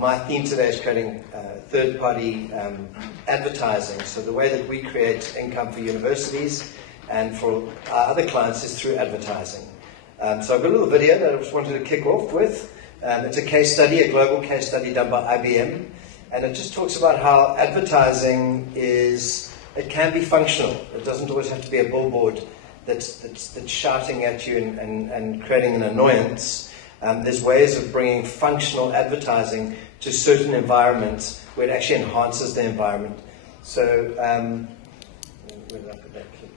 My theme today is creating third-party advertising. So the way that we create income for universities and for our other clients is through advertising. So I've got a little video that I just wanted to kick off with. It's a case study, a global case study done by IBM, and it just talks about how advertising it can be functional. It doesn't always have to be a billboard that's shouting at you and creating an annoyance. There's ways of bringing functional advertising to certain environments where it actually enhances the environment. So, where did I put that clip?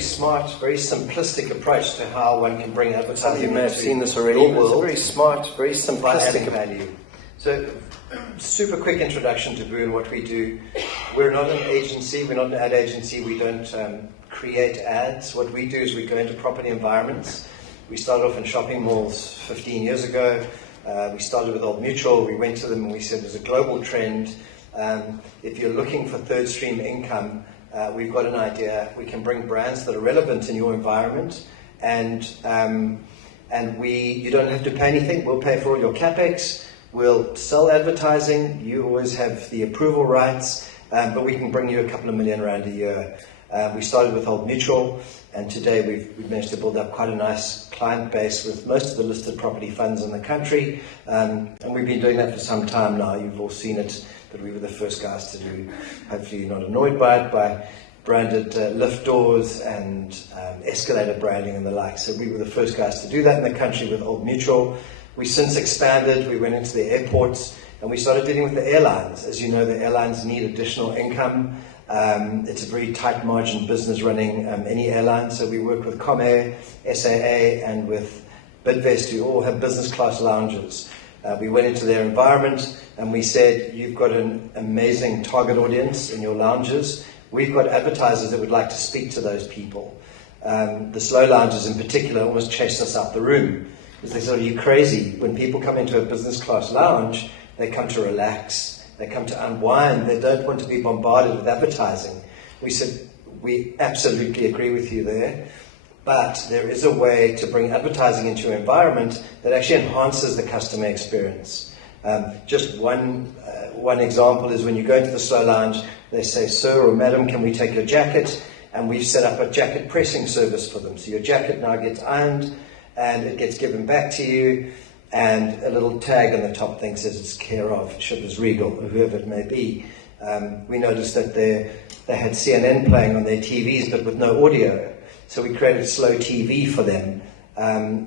Smart, very simplistic approach to how one can bring advertising. Some of you may have seen this already. It's a very smart, very simplistic value. So, super quick introduction to Boo and what we do. We're not an agency, we're not an ad agency, we don't create ads. What we do is we go into property environments. We started off in shopping malls 15 years ago. We started with Old Mutual, we went to them and we said there's a global trend. If you're looking for third stream income, we've got an idea. We can bring brands that are relevant in your environment, and you don't have to pay anything. We'll pay for all your capex. We'll sell advertising. You always have the approval rights, but we can bring you a couple of million rand a year. We started with Old Mutual, and today we've managed to build up quite a nice client base with most of the listed property funds in the country, and we've been doing that for some time now. You've all seen it. But we were the first guys to do, hopefully you're not annoyed by it, by branded lift doors and escalator branding and the like. So we were the first guys to do that in the country with Old Mutual. We since expanded, we went into the airports, and we started dealing with the airlines. As you know, the airlines need additional income. It's a very tight margin business running any airline. So we work with Comair, SAA, and with Bidvest, who all have business class lounges. We went into their environment and we said, you've got an amazing target audience in your lounges. We've got advertisers that would like to speak to those people. The slow lounges in particular almost chased us out the room because they said, are you crazy? When people come into a business class lounge, they come to relax, they come to unwind, they don't want to be bombarded with advertising. We said, we absolutely agree with you there. But there is a way to bring advertising into your environment that actually enhances the customer experience. Just one example is when you go into the slow lounge, they say, sir or madam, can we take your jacket? And we've set up a jacket pressing service for them. So your jacket now gets ironed and it gets given back to you, and a little tag on the thing says it's care of Shippers Regal, or whoever it may be. We noticed that they had CNN playing on their TVs but with no audio. So we created slow TV for them,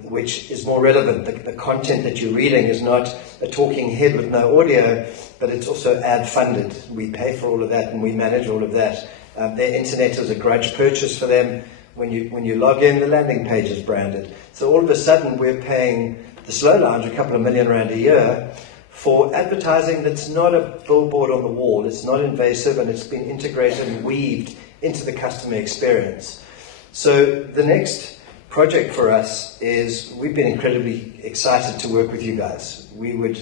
which is more relevant. The content that you're reading is not a talking head with no audio, but it's also ad funded. We pay for all of that and we manage all of that. Their internet is a grudge purchase for them. When you log in, the landing page is branded. So all of a sudden we're paying the Slow Lounge a couple of million rand a year for advertising that's not a billboard on the wall. It's not invasive, and it's been integrated and weaved into the customer experience. So the next project for us is, we've been incredibly excited to work with you guys. We're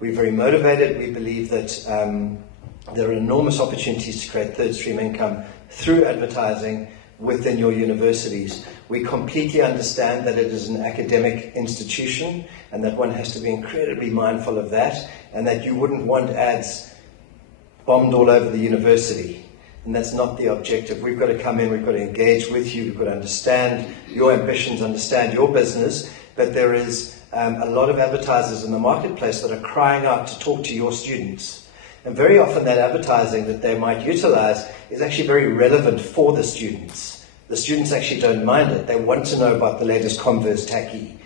very motivated. We believe that there are enormous opportunities to create third stream income through advertising within your universities. We completely understand that it is an academic institution and that one has to be incredibly mindful of that, and that you wouldn't want ads bombed all over the university. And that's not the objective. We've got to come in, we've got to engage with you, we've got to understand your ambitions, understand your business, but there is a lot of advertisers in the marketplace that are crying out to talk to your students. And very often that advertising that they might utilize is actually very relevant for the students. The students actually don't mind it. They want to know about the latest Converse tacky.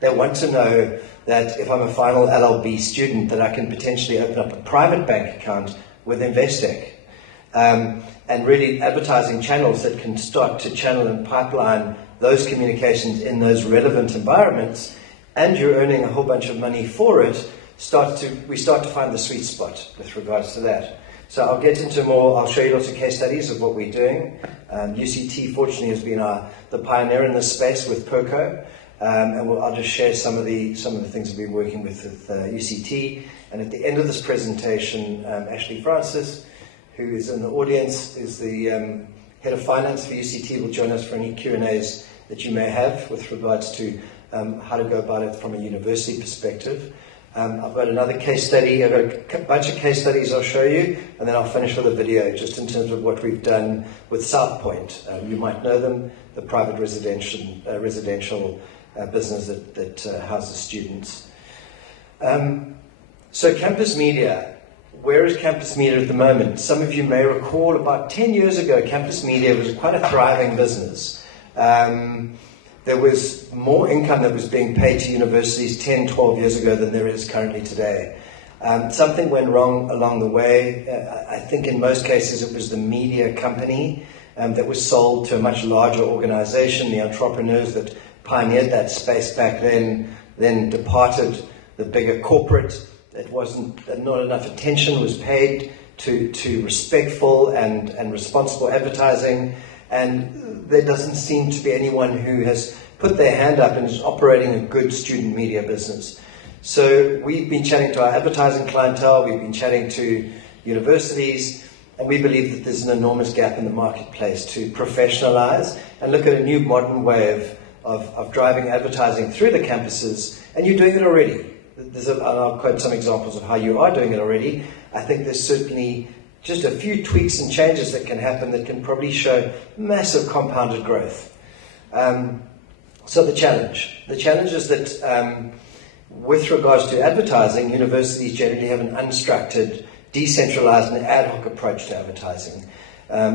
They want to know that if I'm a final LLB student, that I can potentially open up a private bank account with Investec. And really advertising channels that can start to channel and pipeline those communications in those relevant environments, and you're earning a whole bunch of money for it, we start to find the sweet spot with regards to that. So I'll get into more, I'll show you lots of case studies of what we're doing. UCT fortunately has been the pioneer in this space with POCO, and I'll just share some of the things that we're working with UCT. And at the end of this presentation, Ashley Francis, who is in the audience, is the head of finance for UCT, will join us for any Q&As that you may have with regards to how to go about it from a university perspective. I've got another case study. I've got a bunch of case studies I'll show you, and then I'll finish with a video just in terms of what we've done with South Point. You might know them, the private residential business that houses students. So campus media. Where is campus media at the moment? Some of you may recall about 10 years ago, campus media was quite a thriving business. There was more income that was being paid to universities 10, 12 years ago than there is currently today. Something went wrong along the way. I think in most cases it was the media company that was sold to a much larger organization. The entrepreneurs that pioneered that space back then departed the bigger corporate. It wasn't, not enough attention was paid to respectful and responsible advertising, and there doesn't seem to be anyone who has put their hand up and is operating a good student media business. So we've been chatting to our advertising clientele, we've been chatting to universities, and we believe that there's an enormous gap in the marketplace to professionalize and look at a new modern way of driving advertising through the campuses, and you're doing it already. I'll quote some examples of how you are doing it already. I think there's certainly just a few tweaks and changes that can happen that can probably show massive compounded growth. So the challenge is that with regards to advertising, universities generally have an unstructured, decentralized and ad hoc approach to advertising.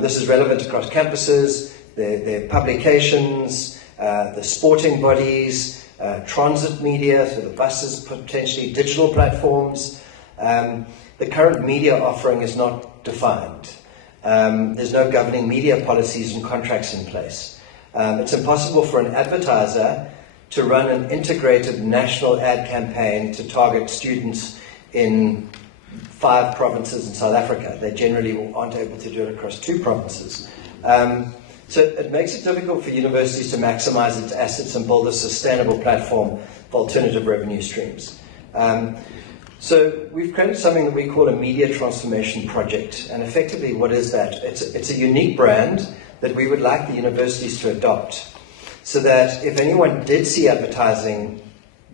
This is relevant across campuses, their publications, the sporting bodies, transit media, so the buses, potentially digital platforms. The current media offering is not defined. There's no governing media policies and contracts in place. It's impossible for an advertiser to run an integrated national ad campaign to target students in 5 provinces in South Africa. They generally aren't able to do it across 2 provinces. So it makes it difficult for universities to maximize its assets and build a sustainable platform for alternative revenue streams. So we've created something that we call a media transformation project. And effectively, what is that? It's a unique brand that we would like the universities to adopt, so that if anyone did see advertising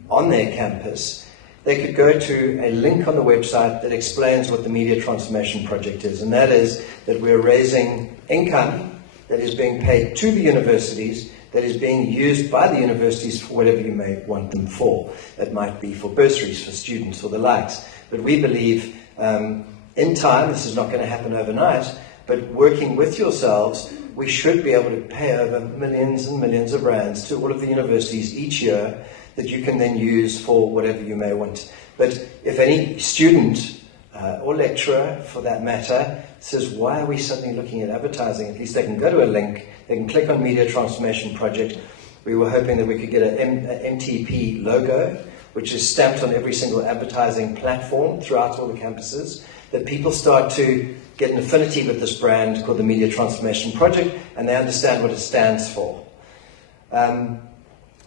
on their campus, they could go to a link on the website that explains what the media transformation project is. And that is that we're raising income that is being paid to the universities, that is being used by the universities for whatever you may want them for. It might be for bursaries for students or the likes. But we believe in time, this is not going to happen overnight, but working with yourselves, we should be able to pay over millions and millions of rands to all of the universities each year that you can then use for whatever you may want. But if any student or lecturer, for that matter, says, why are we suddenly looking at advertising? At least they can go to a link, they can click on Media Transformation Project. We were hoping that we could get an MTP logo, which is stamped on every single advertising platform throughout all the campuses, that people start to get an affinity with this brand called the Media Transformation Project, and they understand what it stands for.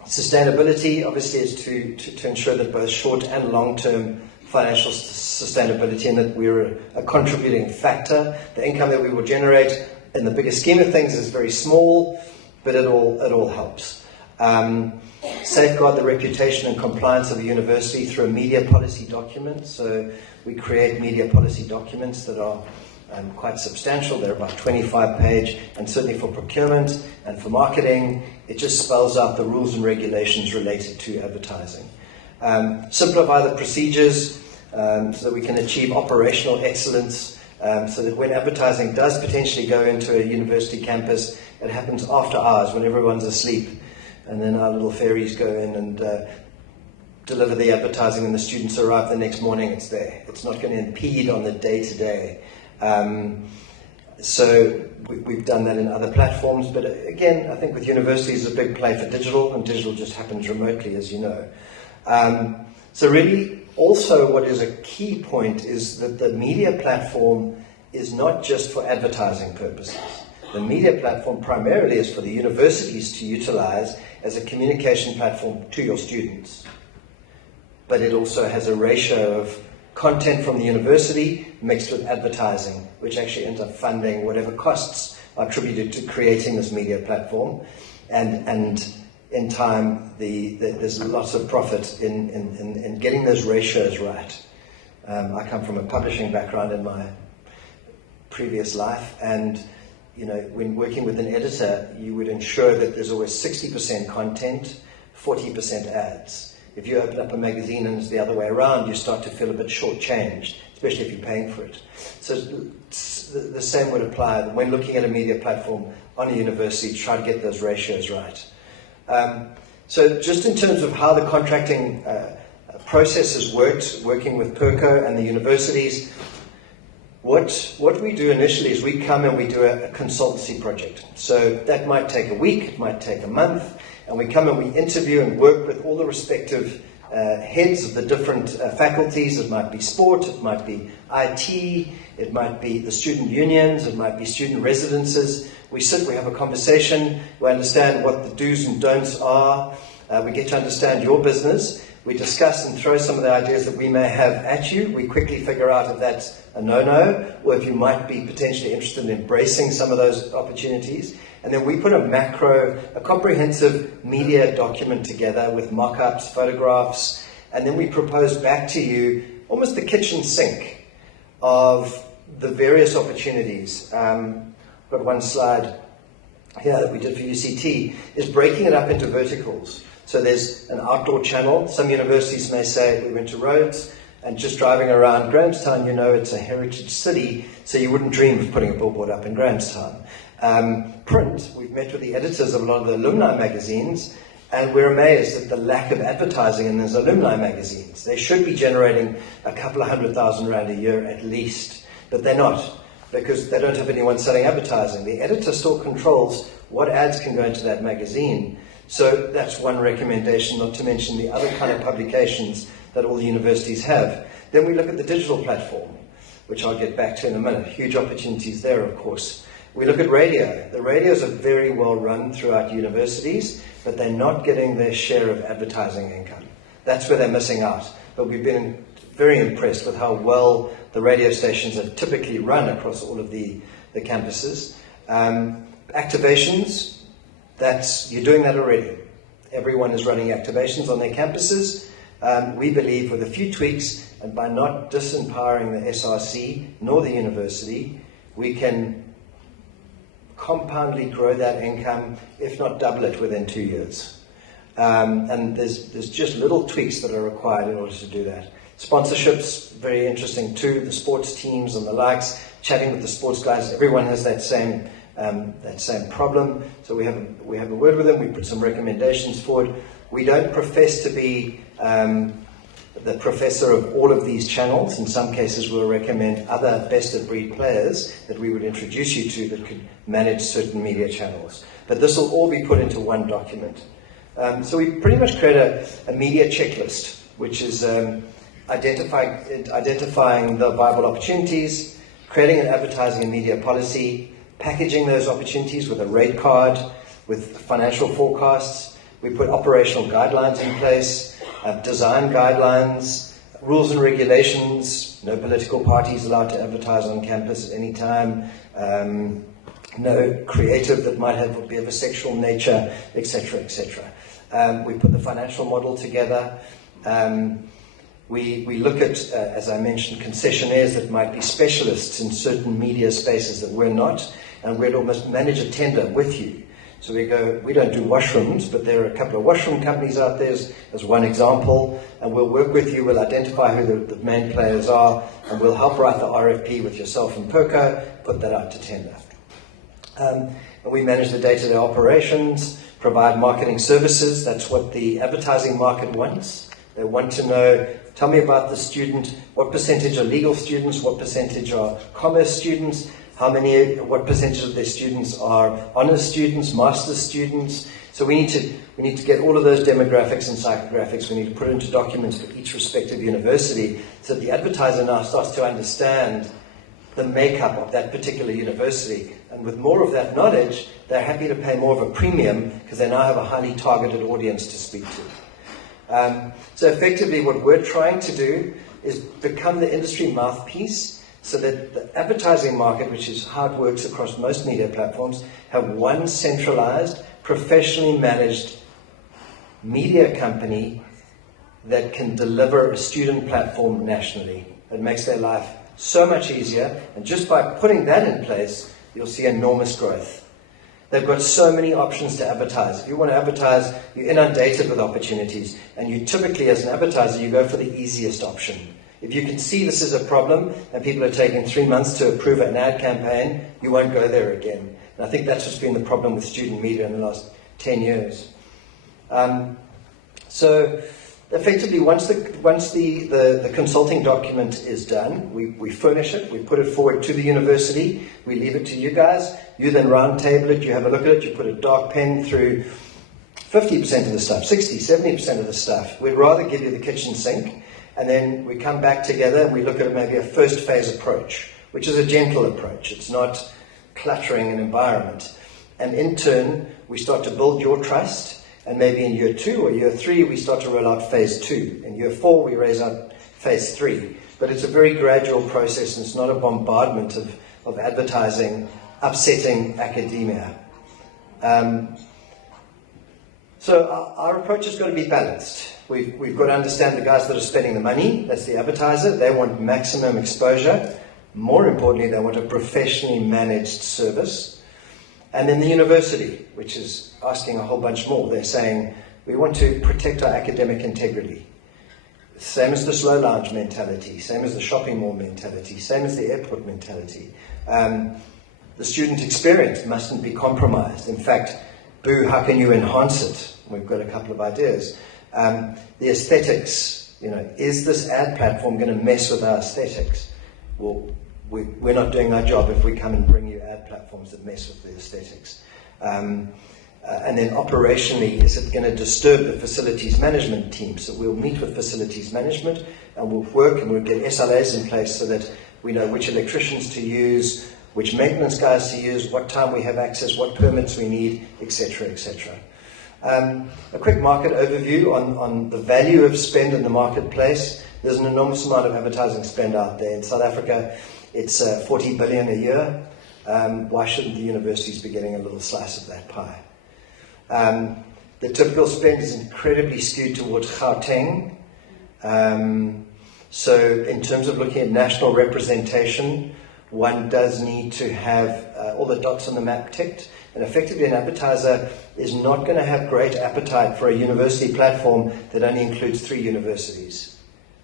Sustainability, obviously, is to ensure that both short and long-term financial sustainability and that we're a contributing factor. The income that we will generate in the bigger scheme of things is very small, but it all helps. Safeguard the reputation and compliance of the university through a media policy document. So we create media policy documents that are quite substantial. They're about 25-page, and certainly for procurement and for marketing, it just spells out the rules and regulations related to advertising. Simplify the procedures so that we can achieve operational excellence, so that when advertising does potentially go into a university campus, it happens after hours when everyone's asleep, and then our little fairies go in and deliver the advertising, and the students arrive the next morning, it's there. It's not going to impede on the day-to-day. So we've done that in other platforms, but again, I think with universities, it's a big play for digital, and digital just happens remotely, as you know. So really, also what is a key point is that the media platform is not just for advertising purposes. The media platform primarily is for the universities to utilize as a communication platform to your students. But it also has a ratio of content from the university mixed with advertising, which actually ends up funding whatever costs are attributed to creating this media platform. And in time, there's lots of profit in getting those ratios right. I come from a publishing background in my previous life, and when working with an editor, you would ensure that there's always 60% content, 40% ads. If you open up a magazine and it's the other way around, you start to feel a bit shortchanged, especially if you're paying for it. So the same would apply when looking at a media platform on a university to try to get those ratios right. So just in terms of how the contracting process has worked, working with PERCO and the universities, what we do initially is we come and we do a consultancy project. So that might take a week, it might take a month, and we come and we interview and work with all the respective heads of the different faculties. It might be sport, it might be IT, it might be the student unions, it might be student residences. We sit, we have a conversation, we understand what the do's and don'ts are, we get to understand your business, we discuss and throw some of the ideas that we may have at you. We quickly figure out if that's a no-no, or if you might be potentially interested in embracing some of those opportunities. And then we put a comprehensive media document together with mock-ups, photographs, and then we propose back to you almost the kitchen sink of the various opportunities. I've got one slide here that we did for UCT, is breaking it up into verticals. So there's an outdoor channel. Some universities may say, we went to Rhodes, and just driving around Grahamstown, it's a heritage city, so you wouldn't dream of putting a billboard up in Grahamstown. Print, we've met with the editors of a lot of the alumni magazines, and we're amazed at the lack of advertising in those alumni magazines. They should be generating a couple of R100,000 a year at least, but they're not, because they don't have anyone selling advertising. The editor still controls what ads can go into that magazine. So that's one recommendation, not to mention the other kind of publications that all the universities have. Then we look at the digital platform, which I'll get back to in a minute. Huge opportunities there, of course. We look at radio. The radios are very well run throughout universities, but they're not getting their share of advertising income. That's where they're missing out. But we've been very impressed with how well the radio stations are typically run across all of the campuses. Activations, you're doing that already. Everyone is running activations on their campuses. We believe with a few tweaks, and by not disempowering the SRC nor the university, we can compoundly grow that income, if not double it within 2 years. And there's just little tweaks that are required in order to do that. Sponsorships, very interesting too, the sports teams and the likes, chatting with the sports guys, everyone has that same problem. So we have a word with them, we put some recommendations forward. We don't profess to be the professor of all of these channels. In some cases we'll recommend other best-of-breed players that we would introduce you to that could manage certain media channels. But this will all be put into one document. So we pretty much create a media checklist, which is identifying the viable opportunities, creating an advertising and media policy, packaging those opportunities with a rate card, with financial forecasts. We put operational guidelines in place, design guidelines, rules and regulations, no political parties allowed to advertise on campus at any time, no creative that might be of a sexual nature, etc., etc. We put the financial model together. We look at, as I mentioned, concessionaires that might be specialists in certain media spaces that we're not, and we'd almost manage a tender with you. So we don't do washrooms, but there are a couple of washroom companies out there as one example, and we'll work with you, we'll identify who the main players are, and we'll help write the RFP with yourself and Perco, put that out to tender. And we manage the day-to-day operations, provide marketing services. That's what the advertising market wants. They want to know, tell me about the student, what percentage are legal students, what percentage are commerce students, what percentage of their students are honours students, master's students. So we need to get all of those demographics and psychographics. We need to put it into documents for each respective university so that the advertiser now starts to understand the makeup of that particular university. And with more of that knowledge, they're happy to pay more of a premium because they now have a highly targeted audience to speak to. So effectively what we're trying to do is become the industry mouthpiece so that the advertising market, which is how it works across most media platforms, have one centralized, professionally managed media company that can deliver a student platform nationally. It makes their life so much easier, and just by putting that in place, you'll see enormous growth. They've got so many options to advertise. If you want to advertise, you're inundated with opportunities, and you typically, as an advertiser, you go for the easiest option. If you can see this is a problem, and people are taking 3 months to approve an ad campaign, you won't go there again. And I think that's what's been the problem with student media in the last 10 years. So effectively, once the consulting document is done, we furnish it, we put it forward to the university, we leave it to you guys, you then round table it, you have a look at it, you put a dark pen through 50% of the stuff, 60, 70% of the stuff. We'd rather give you the kitchen sink, and then we come back together and we look at maybe a first phase approach, which is a gentle approach. It's not cluttering an environment. And in turn, we start to build your trust. And maybe in year 2 or year 3, we start to roll out phase 2. In year 4, we raise out phase 3. But it's a very gradual process, and it's not a bombardment of advertising, upsetting academia. So our approach has got to be balanced. We've got to understand the guys that are spending the money, that's the advertiser. They want maximum exposure. More importantly, they want a professionally managed service. And then the university, which is asking a whole bunch more. They're saying, we want to protect our academic integrity. Same as the slow lounge mentality, same as the shopping mall mentality, same as the airport mentality. The student experience mustn't be compromised. In fact, boo, how can you enhance it? We've got a couple of ideas. The aesthetics, is this ad platform going to mess with our aesthetics? Well, we're not doing our job if we come and bring you ad platforms that mess with the aesthetics. And then operationally, is it going to disturb the facilities management team? So we'll meet with facilities management and we'll work and we'll get SLAs in place so that we know which electricians to use, which maintenance guys to use, what time we have access, what permits we need, etc., etc. A quick market overview on the value of spend in the marketplace. There's an enormous amount of advertising spend out there. In South Africa, it's 40 billion a year. Why shouldn't the universities be getting a little slice of that pie? The typical spend is incredibly skewed towards Gauteng. So in terms of looking at national representation, one does need to have all the dots on the map ticked. And effectively, an advertiser is not going to have great appetite for a university platform that only includes 3 universities.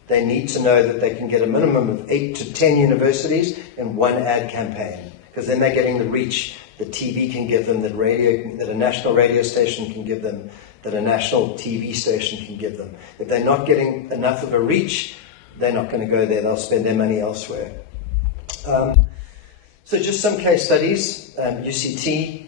They need to know that they can get a minimum of 8 to 10 universities in one ad campaign, because then they're getting the reach that TV can give them, that a national radio station can give them, that a national TV station can give them. If they're not getting enough of a reach, they're not going to go there. They'll spend their money elsewhere. So just some case studies. UCT,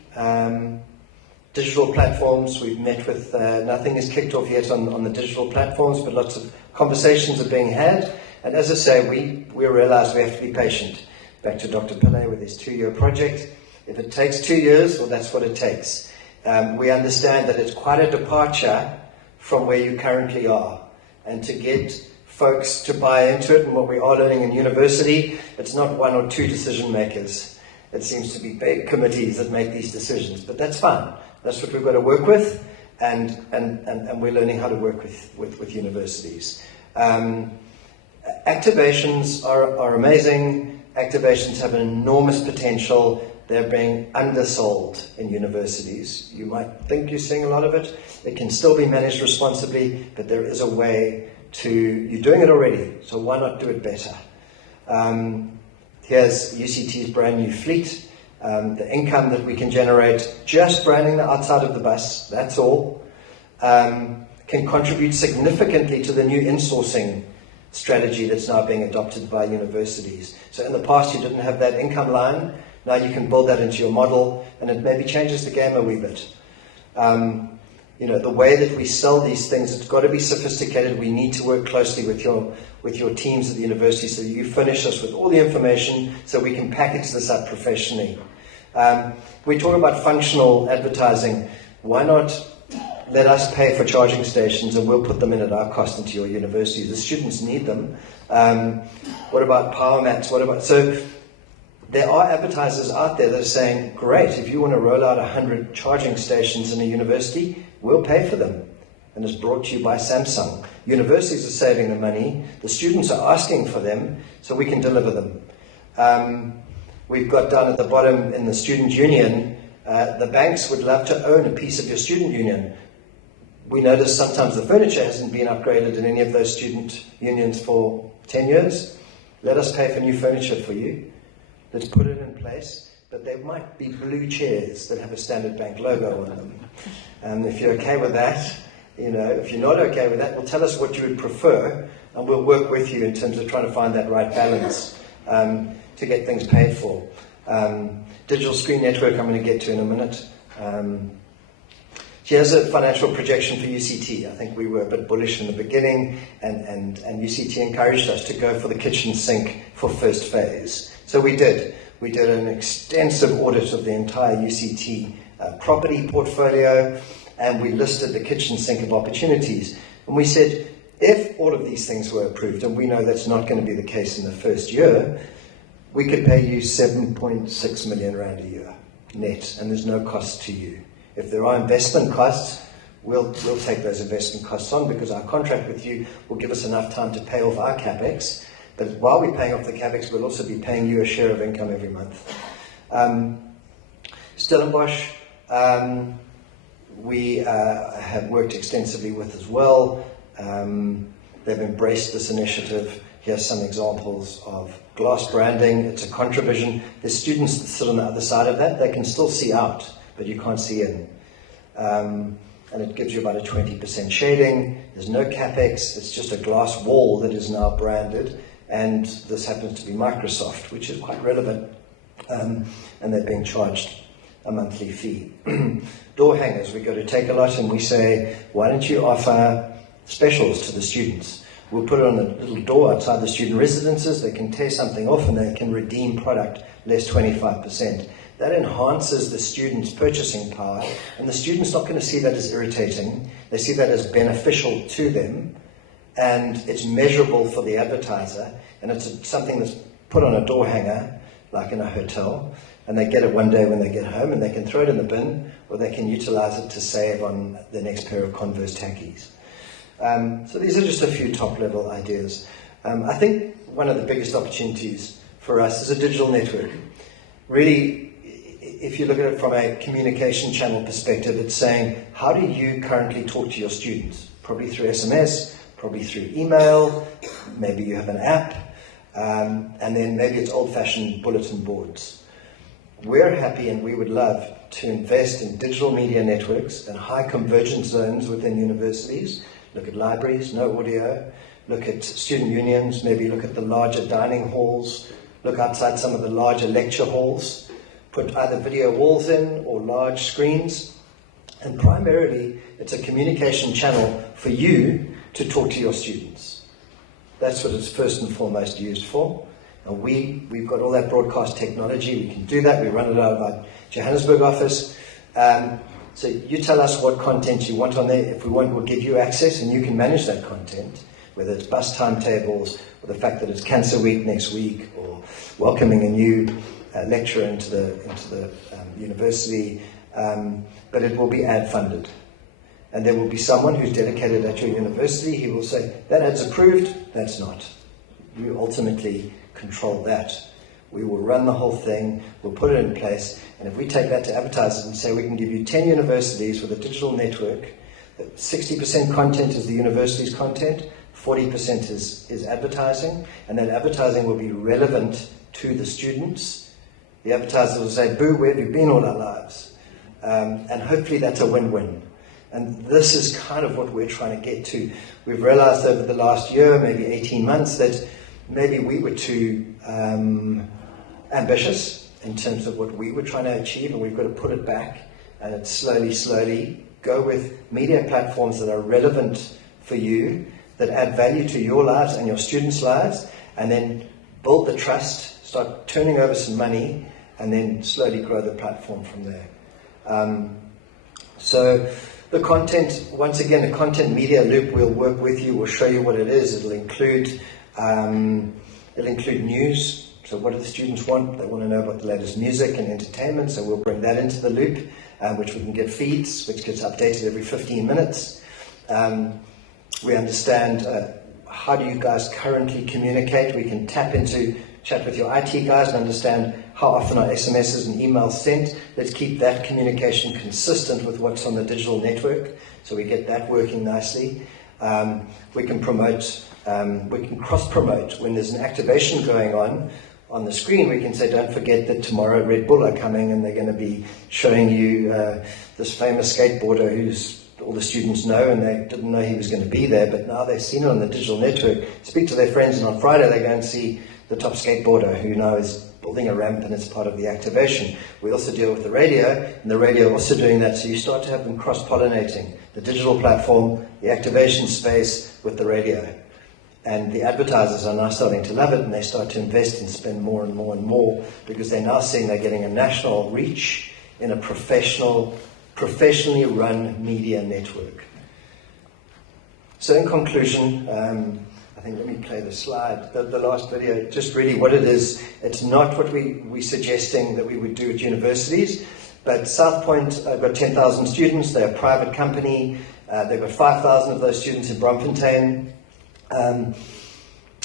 digital platforms. We've met with, nothing is kicked off yet on the digital platforms, but lots of conversations are being had. And as I say, we realize we have to be patient. Back to Dr. Pillay with his 2-year project. If it takes 2 years, well, that's what it takes. We understand that it's quite a departure from where you currently are. And to get folks to buy into it, and what we are learning in university, it's not one or two decision makers. It seems to be big committees that make these decisions, but that's fine. That's what we've got to work with, and we're learning how to work with universities. Activations are amazing. Activations have an enormous potential. They're being undersold in universities. You might think you're seeing a lot of it. It can still be managed responsibly, but there is a way to, you're doing it already, so why not do it better? Here's UCT's brand new fleet. The income that we can generate just branding the outside of the bus, that's all, can contribute significantly to the new insourcing strategy that's now being adopted by universities. So in the past you didn't have that income line. Now you can build that into your model, and it maybe changes the game a wee bit. The way that we sell these things, it's got to be sophisticated. We need to work closely with your teams at the university so that you furnish us with all the information so we can package this up professionally. We talk about functional advertising. Why not let us pay for charging stations and we'll put them in at our cost into your university? The students need them. What about power mats? So there are advertisers out there that are saying, great, if you want to roll out 100 charging stations in a university, we'll pay for them. And it's brought to you by Samsung. Universities are saving the money. The students are asking for them, so we can deliver them. We've got down at the bottom in the student union, the banks would love to own a piece of your student union. We notice sometimes the furniture hasn't been upgraded in any of those student unions for 10 years. Let us pay for new furniture for you. Let's put it in place. But there might be blue chairs that have a Standard Bank logo on them. And if you're okay with that, if you're not okay with that, well, tell us what you would prefer, and we'll work with you in terms of trying to find that right balance to get things paid for. Digital screen network I'm going to get to in a minute. Here's a financial projection for UCT. I think we were a bit bullish in the beginning, and UCT encouraged us to go for the kitchen sink for first phase. So we did. We did an extensive audit of the entire UCT property portfolio, and we listed the kitchen sink of opportunities. And we said, if all of these things were approved, and we know that's not going to be the case in the first year, we could pay you 7.6 million rand a year net, and there's no cost to you. If there are investment costs, we'll take those investment costs on, because our contract with you will give us enough time to pay off our capex. But while we're paying off the capex, we'll also be paying you a share of income every month. Stellenbosch, we have worked extensively with as well. They've embraced this initiative. Here's some examples of glass branding. It's a contribution. The students that sit on the other side of that, they can still see out, but you can't see in. And it gives you about a 20% shading. There's no capex. It's just a glass wall that is now branded. And this happens to be Microsoft, which is quite relevant. And they're being charged a monthly fee. Door hangers, we go to Take-A-Lot and we say, why don't you offer specials to the students? We'll put it on a little door outside the student residences. They can tear something off and they can redeem product less 25%. That enhances the student's purchasing power, and the student's not going to see that as irritating. They see that as beneficial to them, and it's measurable for the advertiser, and it's something that's put on a door hanger, like in a hotel, and they get it one day when they get home, and they can throw it in the bin, or they can utilize it to save on the next pair of Converse Tackies. So these are just a few top-level ideas. I think one of the biggest opportunities for us is a digital network. Really, if you look at it from a communication channel perspective, it's saying, how do you currently talk to your students? Probably through SMS, probably through email, maybe you have an app, and then maybe it's old-fashioned bulletin boards. We're happy and we would love to invest in digital media networks and high convergence zones within universities. Look at libraries, no audio. Look at student unions, maybe look at the larger dining halls. Look outside some of the larger lecture halls. Put either video walls in or large screens. And primarily, it's a communication channel for you to talk to your students. That's what it's first and foremost used for. And we've got all that broadcast technology. We can do that. We run it out of our Johannesburg office. So you tell us what content you want on there. If we want, we'll give you access and you can manage that content. whether it's bus timetables, or the fact that it's Cancer Week next week, or welcoming a new lecturer into the university, but it will be ad funded. And there will be someone who's dedicated at your university. He will say, that ad's approved, that's not. You ultimately control that. We will run the whole thing, we'll put it in place, and if we take that to advertisers and say we can give you 10 universities with a digital network, that 60% content is the university's content, 40% is advertising, and that advertising will be relevant to the students. The advertisers will say, boo, where have you been all our lives? And hopefully that's a win-win. And this is kind of what we're trying to get to. We've realized over the last year, maybe 18 months, that maybe we were too ambitious in terms of what we were trying to achieve, and we've got to put it back, and it's slowly go with media platforms that are relevant for you, that add value to your lives and your students' lives, and then build the trust, start turning over some money, and then slowly grow the platform from there. So the content, once again, the content media loop, we'll work with you, we'll show you what it is. It'll include news. So what do the students want? They want to know about the latest music and entertainment, so we'll bring that into the loop, which we can get feeds, which gets updated every 15 minutes. We understand how do you guys currently communicate. We can chat with your IT guys and understand how often are SMSs and emails sent. Let's keep that communication consistent with what's on the digital network, so we get that working nicely. We can cross-promote. When there's an activation going on the screen, we can say, don't forget that tomorrow Red Bull are coming and they're going to be showing you this famous skateboarder who's all the students know, and they didn't know he was going to be there, but now they've seen it on the digital network. Speak to their friends, and on Friday they go and see the top skateboarder who now is building a ramp, and it's part of the activation. We also deal with the radio, and the radio also doing that, so you start to have them cross-pollinating. The digital platform, the activation space with the radio. And the advertisers are now starting to love it, and they start to invest and spend more and more and more, because they're now seeing they're getting a national reach in a professionally run media network. So in conclusion, I think, let me play the slide, the last video, just really what it is. It's not what we're suggesting that we would do at universities, but South Point have got 10,000 students, they're a private company, they've got 5,000 of those students in Bloemfontein.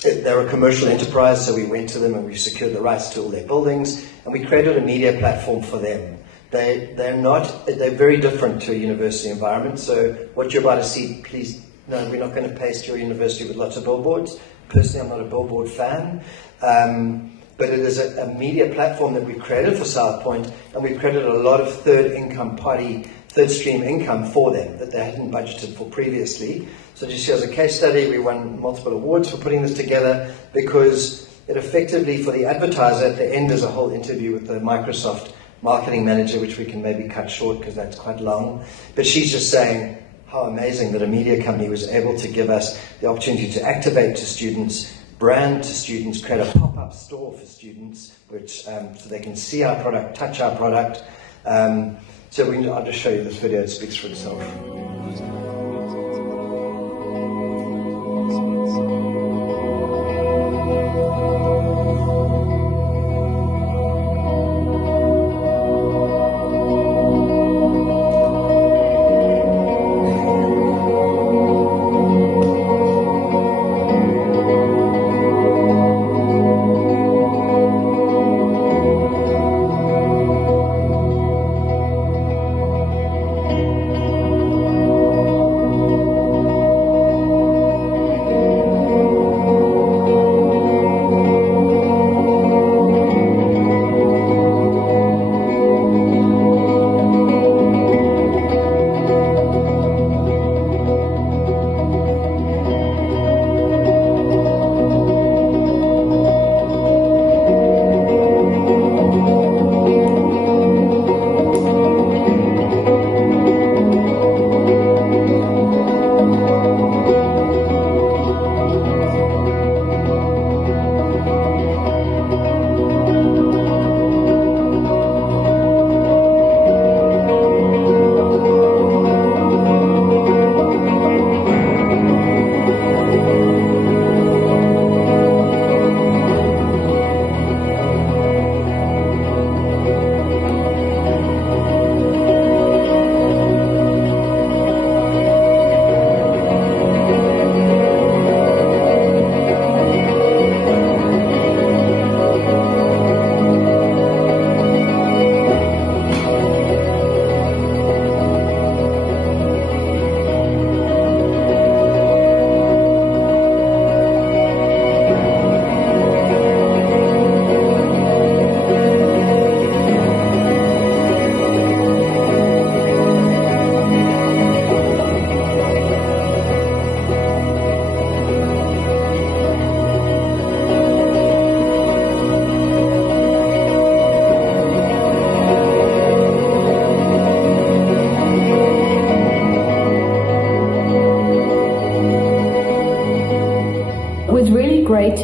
They're a commercial enterprise, so we went to them and we secured the rights to all their buildings, and we created a media platform for them. They're very different to a university environment, so what you're about to see, please, no, we're not going to paste your university with lots of billboards. Personally, I'm not a billboard fan, but it is a media platform that we've created for South Point, and we've created a lot of third stream income for them that they hadn't budgeted for previously. So just as a case study, we won multiple awards for putting this together, because it effectively, for the advertiser, at the end is a whole interview with the Microsoft marketing manager, which we can maybe cut short because that's quite long. But she's just saying how amazing that a media company was able to give us the opportunity to activate to students, brand to students, create a pop-up store for students, which so they can see our product, touch our product. I'll just show you this video, it speaks for itself.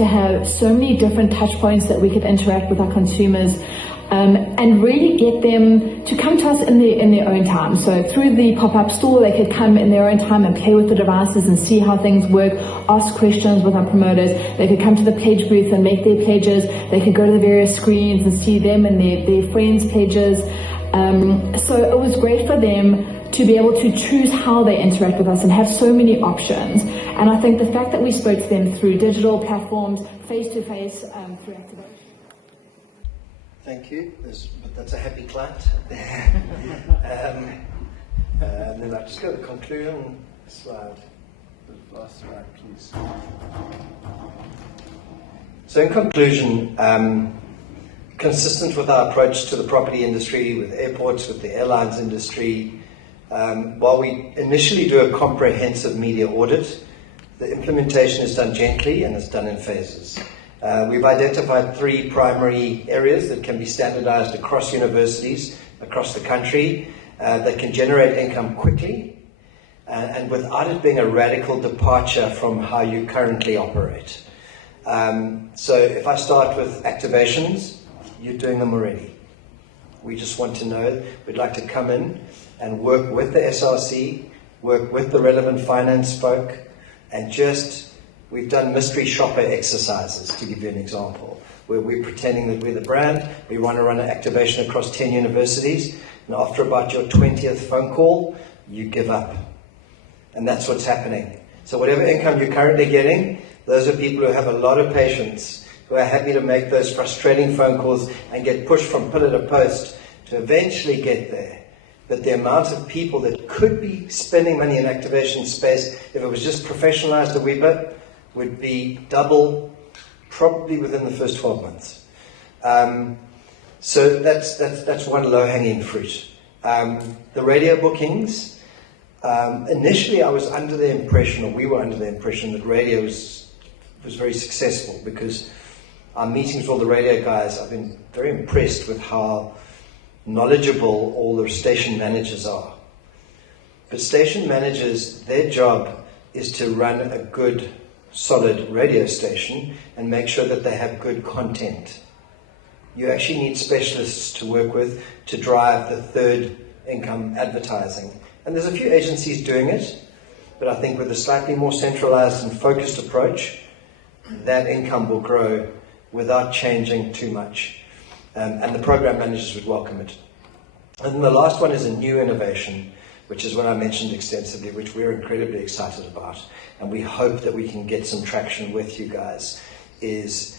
to have so many different touch points that we could interact with our consumers, and really get them to come to us in their own time. So through the pop-up store, they could come in their own time and play with the devices and see how things work, ask questions with our promoters. They could come to the pledge booth and make their pledges. They could go to the various screens and see them and their friends' pledges. So it was great for them to be able to choose how they interact with us and have so many options. And I think the fact that we spoke to them through digital platforms, face-to-face, through activation. Thank you. But that's a happy client. And then I just go to the conclusion slide. The last slide, please. So in conclusion, consistent with our approach to the property industry, with airports, with the airlines industry, while we initially do a comprehensive media audit, the implementation is done gently and it's done in phases. We've identified 3 primary areas that can be standardized across universities, across the country, that can generate income quickly and without it being a radical departure from how you currently operate. So if I start with activations, you're doing them already. We just want to know, we'd like to come in and work with the SRC, work with the relevant finance folk, and we've done mystery shopper exercises, to give you an example, where we're pretending that we're the brand. We want to run an activation across 10 universities, and after about your 20th phone call, you give up. And that's what's happening. So whatever income you're currently getting, those are people who have a lot of patience, who are happy to make those frustrating phone calls and get pushed from pillar to post to eventually get there. But the amount of people that could be spending money in activation space, if it was just professionalized a wee bit, would be double, probably within the first 12 months. So that's one low-hanging fruit. The radio bookings, initially I was under the impression, or we were under the impression, that radio was very successful, because our meetings with all the radio guys, I've been very impressed with how knowledgeable all the station managers are. But station managers, their job is to run a good, solid radio station and make sure that they have good content. You actually need specialists to work with to drive the third income advertising. And there's a few agencies doing it, but I think with a slightly more centralized and focused approach, that income will grow without changing too much. And the program managers would welcome it. And then the last one is a new innovation, which is what I mentioned extensively, which we're incredibly excited about. And we hope that we can get some traction with you guys, is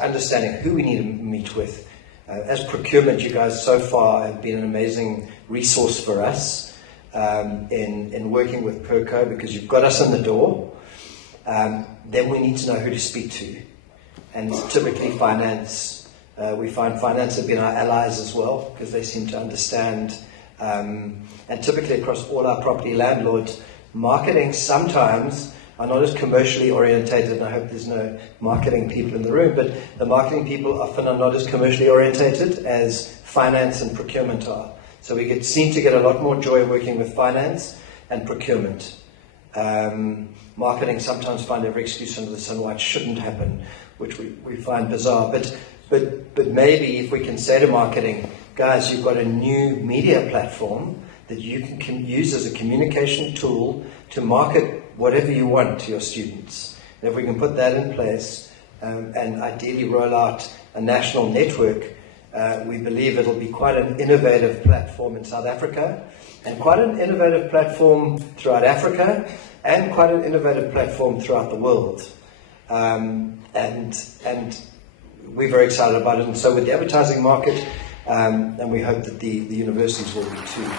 understanding who we need to meet with. As procurement, you guys so far have been an amazing resource for us in working with Perco, because you've got us in the door. Then we need to know who to speak to. And typically finance, we find finance have been our allies as well, because they seem to understand. And typically across all our property landlords, marketing sometimes are not as commercially orientated, and I hope there's no marketing people in the room, but the marketing people often are not as commercially orientated as finance and procurement are. So we seem to get a lot more joy working with finance and procurement. Marketing sometimes find every excuse under the sun why it shouldn't happen, which we find bizarre. But maybe if we can say to marketing, guys, you've got a new media platform that you can use as a communication tool to market whatever you want to your students. And if we can put that in place and ideally roll out a national network, we believe it'll be quite an innovative platform in South Africa, and quite an innovative platform throughout Africa, and quite an innovative platform throughout the world. And we're very excited about it. And so with the advertising market, and we hope that the universities will be too.